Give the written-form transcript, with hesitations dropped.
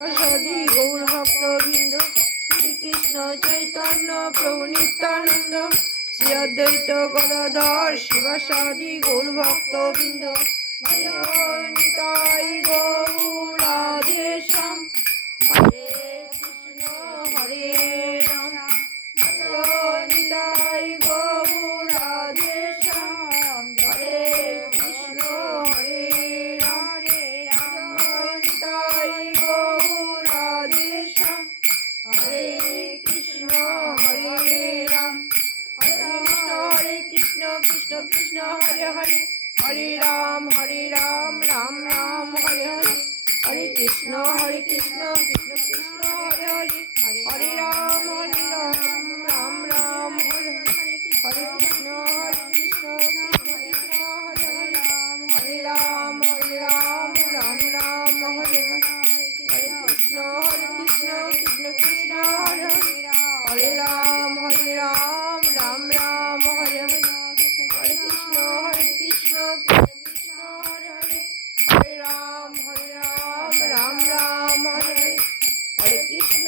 সদি গৌর ভক্তবৃন্দ, শ্রীকৃষ্ণ চৈতন্য প্রভু নিত্যানন্দ, শ্রী অদ্বৈত গদাধর শিবাসাদি গৌর ভক্তবৃন্দ, নিতাই গৌর রাধেশ্যাম। হরে কৃষ্ণ হরে রাম, নিতাই গৌর রাধেশ্যাম। হরে কৃষ্ণ হরে রাম, নিতাই গৌর রাধেশ্যাম। হরে কৃষ্ণ হরে রাম, হরে কৃষ্ণ কৃষ্ণ কৃষ্ণ হরে হরে, হরে রাম রাম রাম হরে হরে। হরে কৃষ্ণ কৃষ্ণ কৃষ্ণ হরে হরে, হরে রাম রাম রাম হরে হরে। হরে কৃষ্ণ কৃষ্ণ কৃষ্ণ হরে হরে, হরে রাম রাম রাম হরে হরে। হরে কৃষ্ণ কৃষ্ণ কৃষ্ণ হরে হরে, হরে রাম রাম রাম হরে হরে। হরে কৃষ্ণ কৃষ্ণ কৃষ্ণ হরে হরে, হরে রাম রাম রাম হরে হরে। হরে কৃষ্ণ